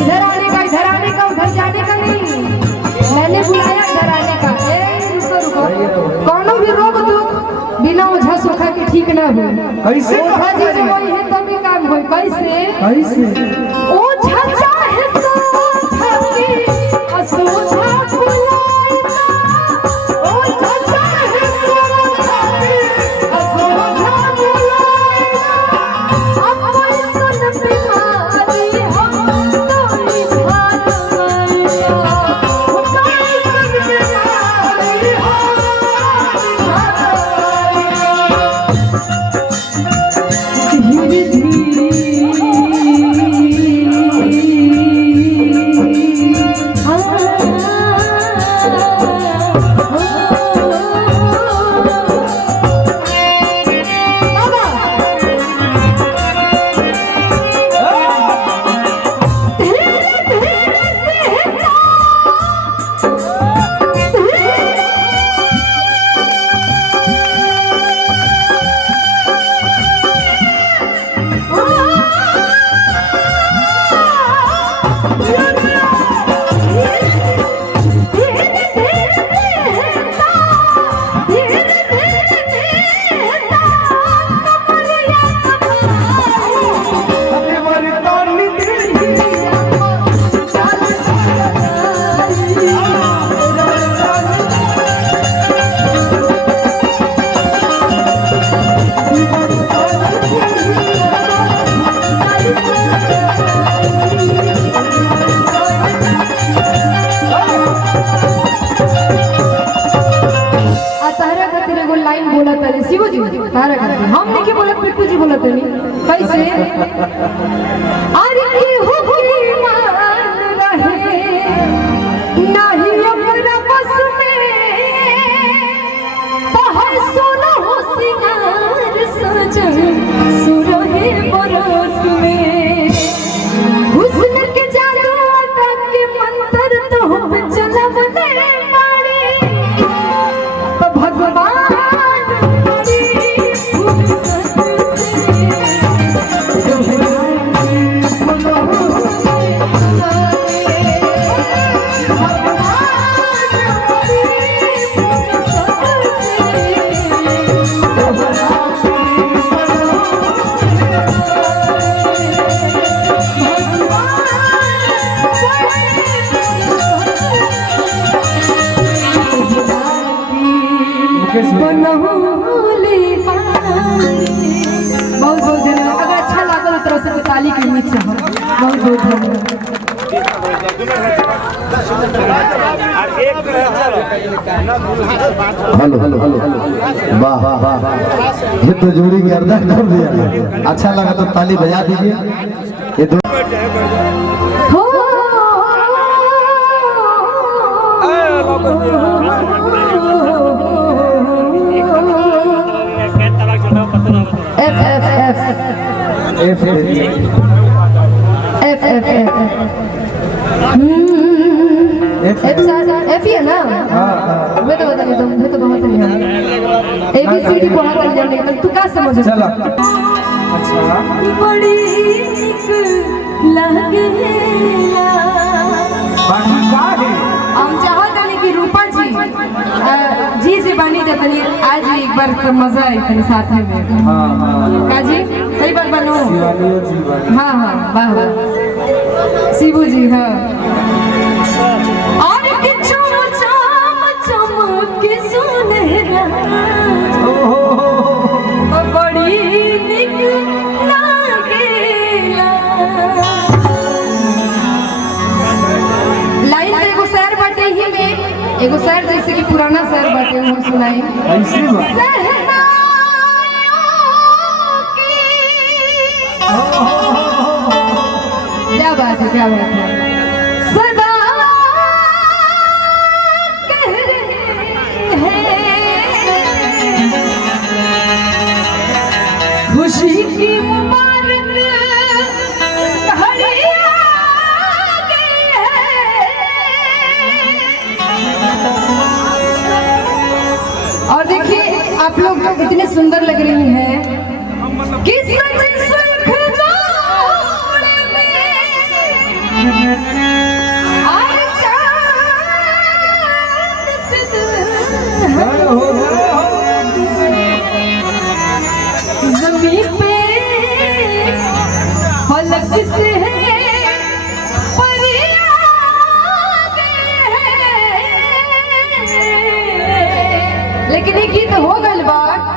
इधर आने का उधर जाने का नहीं। मैंने बुलाया इधर आने का। रुको रुको, कौनो भी रोग दुख बिना ओझा सोखा के ठीक ना हो। कैसे ओझा जी जब वही है तब भी काम हो। कैसे ओझा चाहे सोझा की असोझा बुलाएगा, ओझा चाहे सोझा की असोझा बुलाएगा। अब कोई सुन बीमारी हम तो निभाएगा, कोई सुन बीमारी हम धीरे धीरे शिव जी तारा करते हम नहीं के बोलत पिट्टू जी बोलत नहीं। कैसे अरे केहू की मान रहे नहीं अपना बस में, तहर सोना हो सिंगार सजन सुरहे बरस में। हुस्न के जादू अदा के मंत्र तो हम चलवने मारे, तो भगवान बहुत बहुत धन्यवाद। अगर अच्छा लागल तरह से ताली के उम्मीद से बहुत बहुत धन्यवाद। हेलो हेलो हेलो, वाह वाह वाह, ये तो जोड़ी की अरदास कर दिया। अच्छा लगा तो ताली बजा दीजिए। ये दो एफ ही है ना। मैं तो बता देता हूँ, मैं तो बहुत नहीं है। ABCD बहुत नहीं जानने का तू क्या समझ। चला बड़ी लगेला बाकी का है हम चाहत नहीं कि रूपा जी जी बानी जतनी आज एक बार तो मजा आई तनी साथ में। हां काजी सही बात बनो। शिवानी जी हाँ हाँ वाह वाह शिवू जी। हाँ और कि चमक के सुनहरा बड़ी निक लागेला। लाइन पे एगो शहर बाटे ही में, एगो शहर जैसे कि पुराना शहर बाटे हम सुनाई। ऐसी बात क्या बात है, क्या बात है। सदा कह रहे हैं खुशी की मुबारक घड़ी आ गई है। और देखिए आप लोग इतने सुंदर लग रही हैं कि सजी सुल्ख जोड़े में फलक से परियां हैं। लेकिन एक गीत हो गल बात